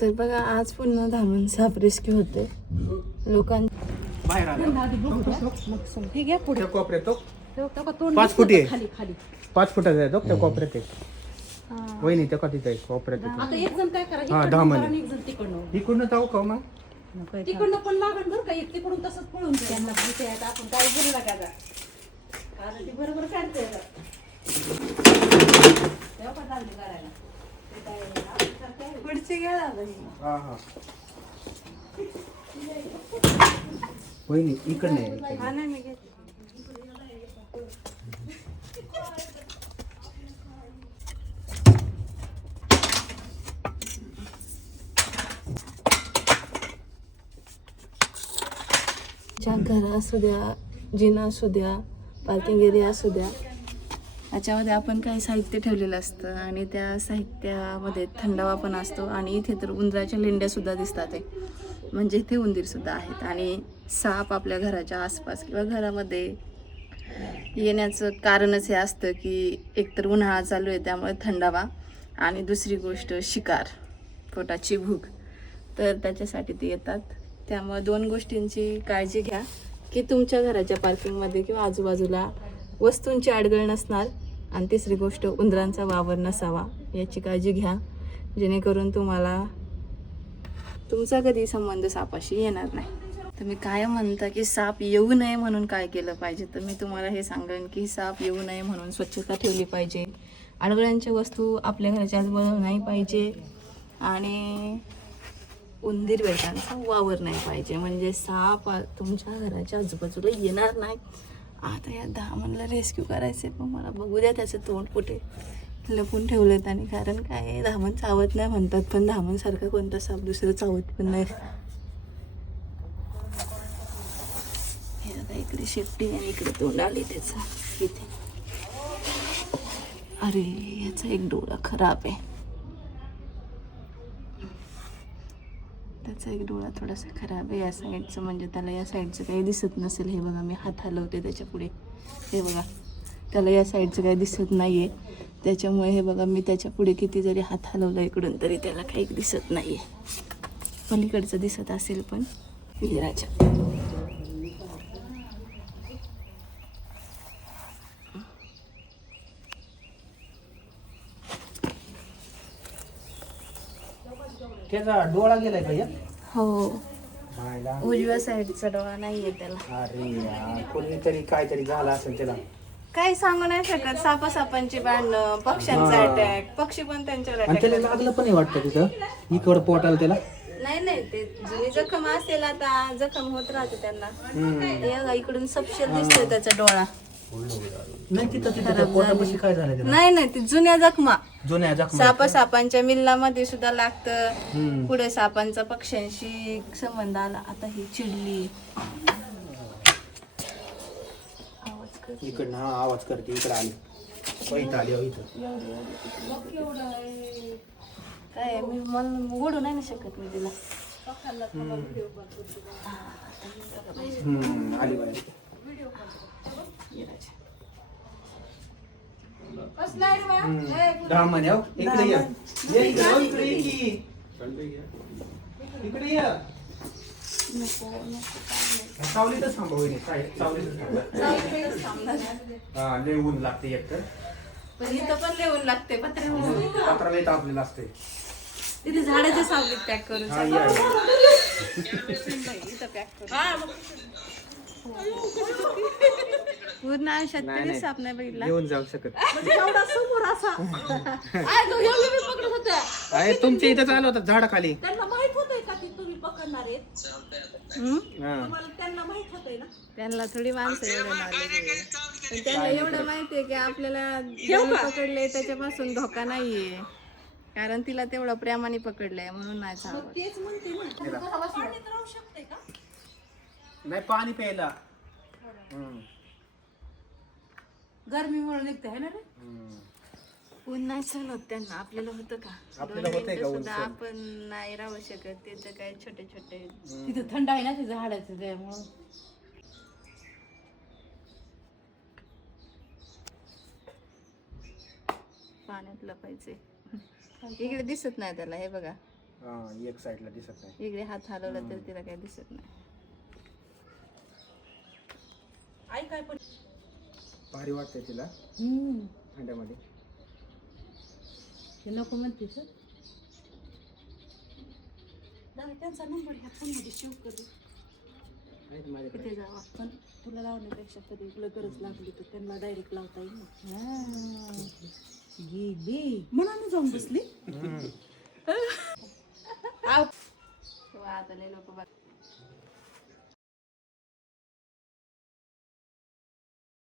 तर बघा आज पुन्हा धामण साप रेस्क्यू होते बाहेर आला ठीक आहे पुढे त्या कोपऱ्यात तो 5 फुटी आहे. खाली खाली 5 फुटाचा आहे तो त्या कोपऱ्यात आहे. वहिनी त्या का तिथं आहे कोपऱ्यात आहे. आता एक जण काय करा हा, इकडनं दहा करा महिने. आणि एक जण तिकडनं इकडनं जाऊ का मग तिकडनं पण लागण बरं का एक तिकडून तसंच पळून जाईल. त्यांना भीती आहे आता आपण काय बोलू नका आता. आता ती बरोबर काढते आता. तेव्हा पण चालली करायला ते काय आपण करते. पुढची गेला हा हा वहिनी इकडनं आहे. हा नाही मी घेते घर असू द्या जिना असू द्या पार्किंग एरिया असू द्या याच्यामध्ये आपण काही साहित्य ठेवलेलं असतं आणि त्या साहित्यामध्ये थंडावा पण असतो आणि इथे तर उंदराच्या लेंड्या सुद्धा दिसतात आहे म्हणजे इथे उंदीर सुद्धा आहेत आणि साप आपल्या घराच्या आसपास किंवा घरामध्ये येण्याचं कारणच हे असतं की एकतर उन्हाळा चालू आहे त्यामुळे थंडावा आणि दुसरी गोष्ट शिकार पोटाची भूक तर त्याच्यासाठी ते येतात. त्यामुळे 2 गोष्टींची काळजी घ्या की तुमच्या घराच्या पार्किंगमध्ये किंवा आजूबाजूला वस्तूंची अडगळ नसणार आणि तिसरी गोष्ट उंदरांचा वावर नसावा याची काळजी घ्या जेणेकरून तुम्हाला तुमचा कधी संबंध सापाशी येणार नाही. तुम्ही काय म्हणता की साप येऊ नये म्हणून काय केलं पाहिजे तर मी तुम्हाला हे सांगेन की साप येऊ नये म्हणून स्वच्छता ठेवली पाहिजे. अडगळ्यांच्या वस्तू आपल्या घराच्या आजूबाजूला नाही पाहिजे आणि उंदीर बेटांचा वावर नाही पाहिजे म्हणजे साप तुमच्या घराच्या आजूबाजूला येणार नाही. आता या धामणला रेस्क्यू करायचे पण मला बघू द्या त्याचं तोंड कुठे लपून ठेवलेत आणि कारण काय धामण चावत नाही म्हणतात पण धामणसारखा कोणता साप दुसरं चावत पण नाही. हे आता इकडे शेपटी आणि इकडे तोंड आले त्याचं इथे. अरे याचा एक डोळा खराब आहे त्याचा एक डोळा थोडासा खराब आहे या साईडचं म्हणजे त्याला या साईडचं काही दिसत नसेल. हे बघा मी हात हलवते त्याच्या पुढे हे बघा त्याला या साईडचं काही दिसत नाही आहे त्याच्यामुळे हे बघा मी त्याच्या पुढे किती जरी हात हलवला इकडून तरी त्याला काही दिसत नाही आहे. पलीकडचं दिसत असेल पण विराच्या त्याचा डोळा गेलाय का या हो मायला उजव्या साईडचा डोळा नाहीये त्याला. अरे यार कोणीतरी काहीतरी झालं असेल त्याला काही सांगू नाही शकत सापांची भांडणं पक्ष्यांचा अटॅक पक्षी पण त्यांच्यावर आणि अटॅक त्याला लागलं पण आहे वाटतं तिथं इकडं पोटाला त्याला नाही ते जुनी जखम असेल आता जखम होत राहते त्यांना. हे बघा, इकडून सपशेल दिसतोय त्याचा डोळा नाही तिथं पोटापाशी काय झालं त्याला नाही ती जुन्या जखमा जुन्या जखमा सापांच्या मिल्लामध्ये सुद्धा लागतं. पुढे सापांचा पक्ष्यांशी संबंध आला. आता ही चिडली इकडनं हा आवाज करते इकडे आली इथं आली इथं काय मी मला ओढू नाही ना शकत मी तिला. आली बाई धामण इकडे ये इकडे इकडे ये सावलीतच थांबा वहिनी सावलीतच थांबा हा लय ऊन लागते एक तर पण इथं पण लिहून लागते पत्र्यावर पत्रा लय तापलेला असते तिथे झाडाच्या सावलीत पॅक करून हा या इथं पॅक करून पूर्ण आयुष्यात कधीच साप नाही बघितला. येऊन जाऊ शकत एवढा समोर असा पकडत होत्या आहे तुमच्या इथं आलं होतं झाडाखाली त्यांना माहित होतंय का की तुम्ही पकडणार आहेत तुम्हाला त्यांना माहित होतंय ना त्यांना थोडी माणसं एवढं मारले पण त्यांना एवढं माहितीये की आपल्याला ज्याने पकडले त्याच्यापासून धोका नाहीये कारण तिला तेवढं प्रेमाने पकडलंय म्हणून नाही चावत. तेच म्हणते ना पाण्यात राहू शकते का नाही पाणी प्यायला गरमीमुळे निघते है ना रे ऊन नाही सहन होत त्यांना. आपल्याला होतं का आपल्याला होतंय का ऊन सुद्धा सहन? आपण नाही राहू शकत. ते तर काय छोटे छोटे तिथं थंड आहे ना ते झाडाचं त्यामुळं पाण्यात लपायचे इकडे दिसत नाही त्याला. हे बघा एक साईडला दिसत नाही. इकडे हात हलवला तर तिला काही दिसत नाही. आई काय पण भारी वाटते तिला अंड्यामध्ये. हे नको म्हणते सर. दादा त्यांचा नंबर ह्या फोनमध्ये सेव्ह करू. आहेत माझ्याकडे. तिथे जावा. पण तुला लावण्यापेक्षा कधी तुला गरज लागली तर त्यांना डायरेक्ट लावता येईल ना. गेली मनाने जाऊन बसली. आता लय लोक